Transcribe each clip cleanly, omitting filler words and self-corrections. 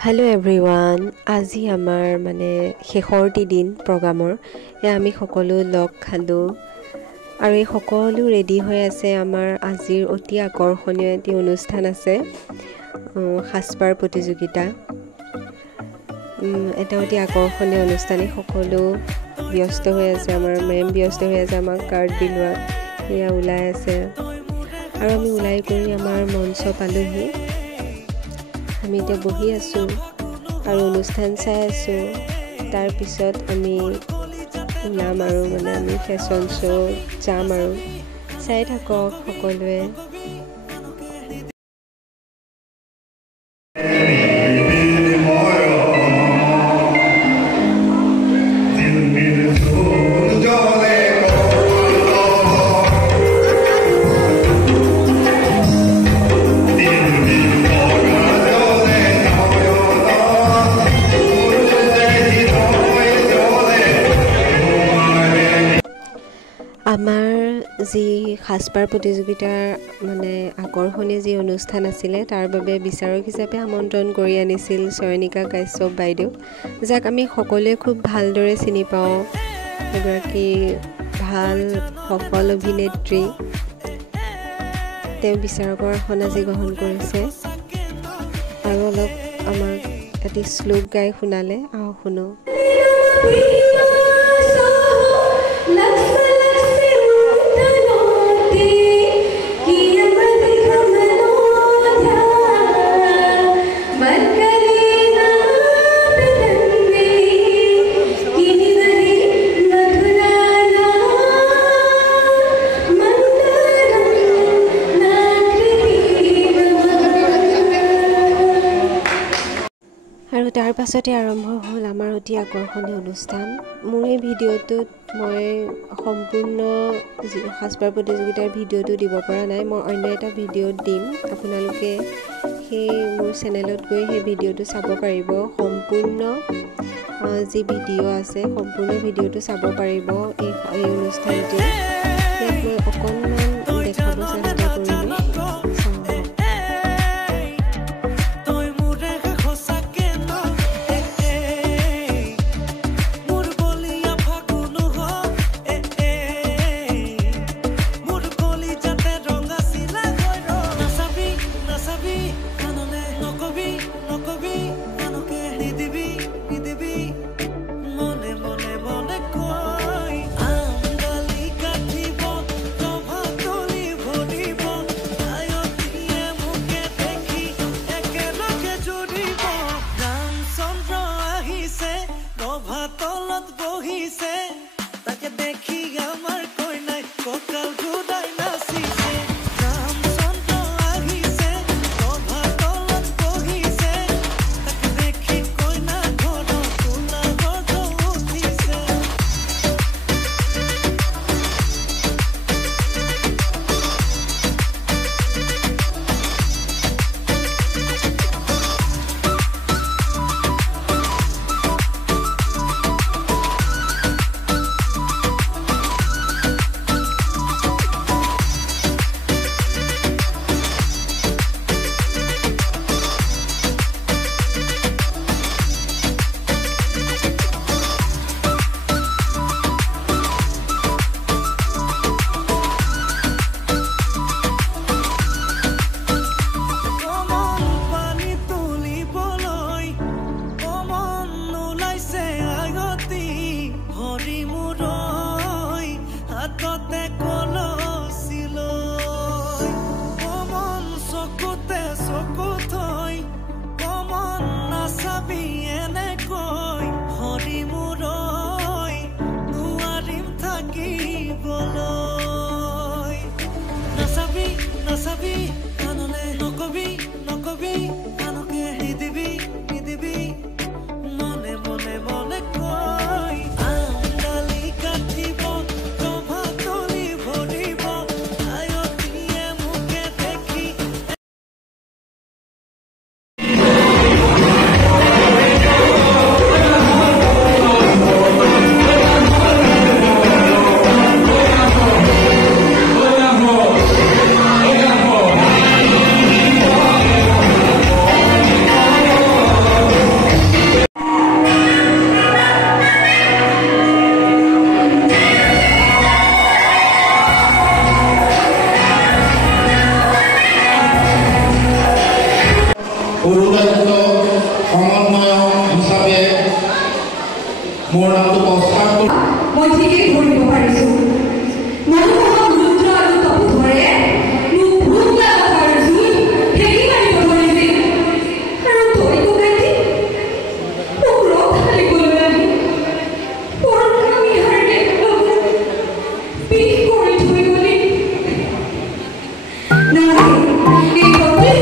hello everyone আজি আমাৰ মানে শেষৰটি দিন প্ৰগ্ৰামৰ আমি সকলো লগ খালো আৰু এই সকলো ৰেডি হৈ আছে আমাৰ আজিৰ অতি আকৰ্ষণীয় এটি অনুষ্ঠান আছে সাজপাৰ প্ৰতিযোগিতা এটা অতি আকৰ্ষণীয় অনুষ্ঠানে সকলো ব্যস্ত হৈ আছে আমাৰ মেম ব্যস্ত হৈ আছে আমাক কাৰ্ড বিলোৱা এয়া ওলাই আছে আৰু আমি ওলাই কৰি আমাৰ মঞ্চ পালোহি আমি এতিয়া বহি আছো আৰু অনুষ্ঠান চাই আছো তাৰ পিছত আমি ওলাম আৰু মানে আমি ফেশ্বন শ্ব' যাম আৰু চাই থাকক সকলোৱে আমাৰ যি সাজপাৰ প্ৰতিযোগিতাৰ মানে আকৰ্ষণীয় যি অনুষ্ঠান আছিলে তাৰ বাবে বিচাৰক হিচাপে আমন্ত্ৰণ কৰি আনিছিল চয়নিকা কাশ্যপ বাইদেউ যাক আমি সকলোৱে খুব ভালদৰে চিনি পাওঁ এগৰাকী ভাল সফল অভিনেত্ৰী তেওঁ বিচাৰকৰ আসন আজি গ্ৰহণ কৰিছে আৰু অলপ আমাক এটি শ্লোক গাই শুনালে আহক শুনো আৰু তাৰ পাছতে আৰম্ভ হ'ল আমাৰ অতি আকৰ্ষণীয় অনুষ্ঠান মোৰ এই ভিডিঅ'টোত মই সম্পূৰ্ণ সাজপাৰ প্ৰতিযোগিতাৰ ভিডিঅ'টো দিব পৰা নাই মই অন্য এটা ভিডিঅ'ত দিম আপোনালোকে সেই মোৰ চেনেলত গৈ সেই ভিডিঅ'টো চাব পাৰিব সম্পূৰ্ণ যি ভিডিঅ' আছে সম্পূৰ্ণ ভিডিঅ'টো চাব পাৰিব এই অনুষ্ঠানটি ইয়াত মই অকণমান দেখাব চেষ্টা কৰিলোঁ অৰুৰাজ্য সমন্বয়ক হিচাপে মোৰ নামটো প্ৰস্তাৱ কৰি মই ঠিকেই ধৰিব পাৰিছোঁ মানুহৰ ৰুদ্ৰ আৰু তপু ধৰে মোক ভোক লগাৰ জুই ঠেকি মাৰিব ধৰিছিল আৰু তই কোকাইটি মোক ৰখালিবলৈ আহি পৰকামী হাৰে বিষ কৰি থৈ গলি নালাগে এই গতি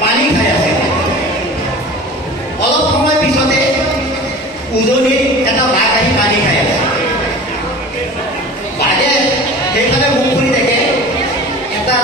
পানী খাই আছে অলপ সময় পিছতে উজনিত এটা বাঘ আহি পানী খাই আছে বাঘে সেইফালে মুখ কৰি দেখে এটা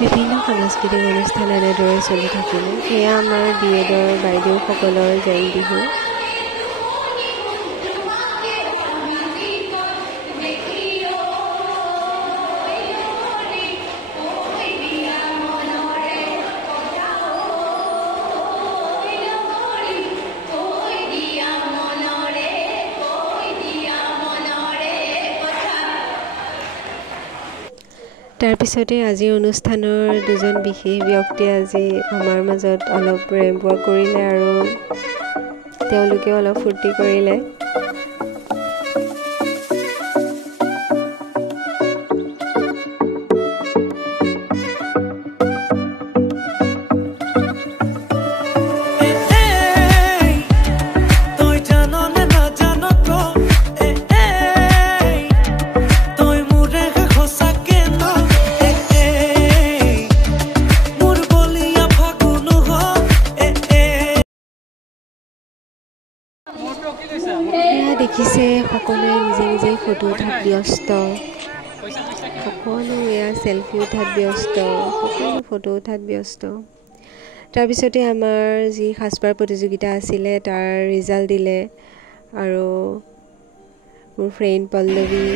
বিভিন্ন সাংস্কৃতিক অনুষ্ঠান এনেদৰে চলি থাকিলে এয়া আমাৰ বিএডৰ বাইদেউসকলৰ জেং বিহু তাৰপিছতে আজিৰ অনুষ্ঠানৰ দুজন বিশেষ ব্যক্তি আজি আমাৰ মাজত অলপ ৰেম্প ৱাক কৰিলে আৰু তেওঁলোকে অলপ ফূৰ্তি কৰিলে দেখিছে সকলোৱে নিজে নিজে ফটো উঠাত ব্যস্ত সকলো এয়া সেলফি উঠাত ব্যস্ত সকলো ফটো উঠাত ব্যস্ত তাৰপিছতে আমাৰ যি সাজপাৰ প্ৰতিযোগিতা আছিলে তাৰ ৰিজাল্ট দিলে আৰু মোৰ ফ্ৰেণ্ড পল্লৱী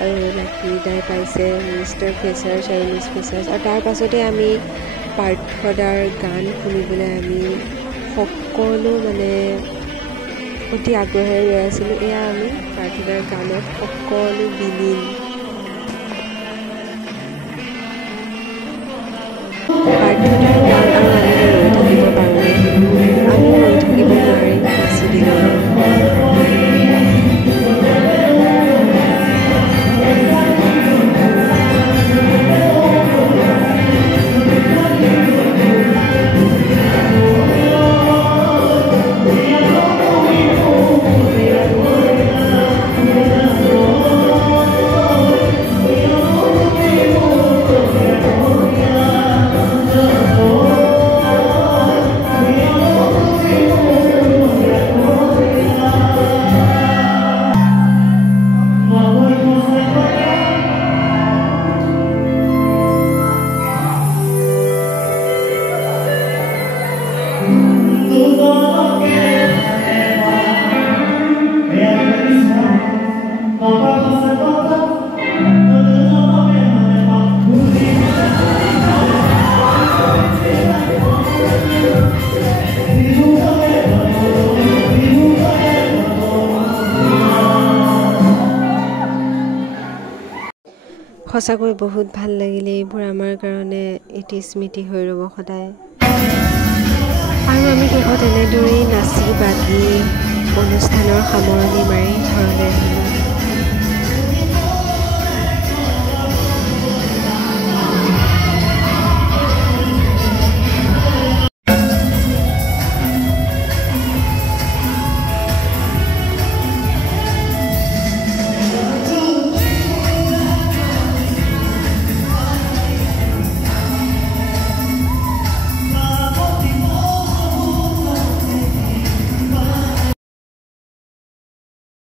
আৰু লাকি দাই পাইছে মিষ্টাৰ ফ্ৰেচাৰ্ছ আৰু মিছ ফ্ৰেচাৰ্ছ আৰু তাৰ পাছতে আমি পাৰ্থদাৰ গান শুনিবলৈ আমি সকলো মানে অতি আগ্ৰহেৰে ৰৈ আছিলোঁ এয়া আমি পাৰ্থদাৰ গানত সকলো বিলীন পাৰ্থদাৰ গান আৰু আমি ৰৈ থাকিব পাৰোঁ আমি ৰৈ থাকিব নোৱাৰি নাচি দিলোঁ সঁচাকৈ বহুত ভাল লাগিলে এইবোৰ আমাৰ কাৰণে এটি স্মৃতি হৈ ৰ'ব সদায় আৰু আমি শেষত এনেদৰেই নাচি বাগি অনুষ্ঠানৰ সামৰণি মাৰি ঘৰলৈ আহিলোঁ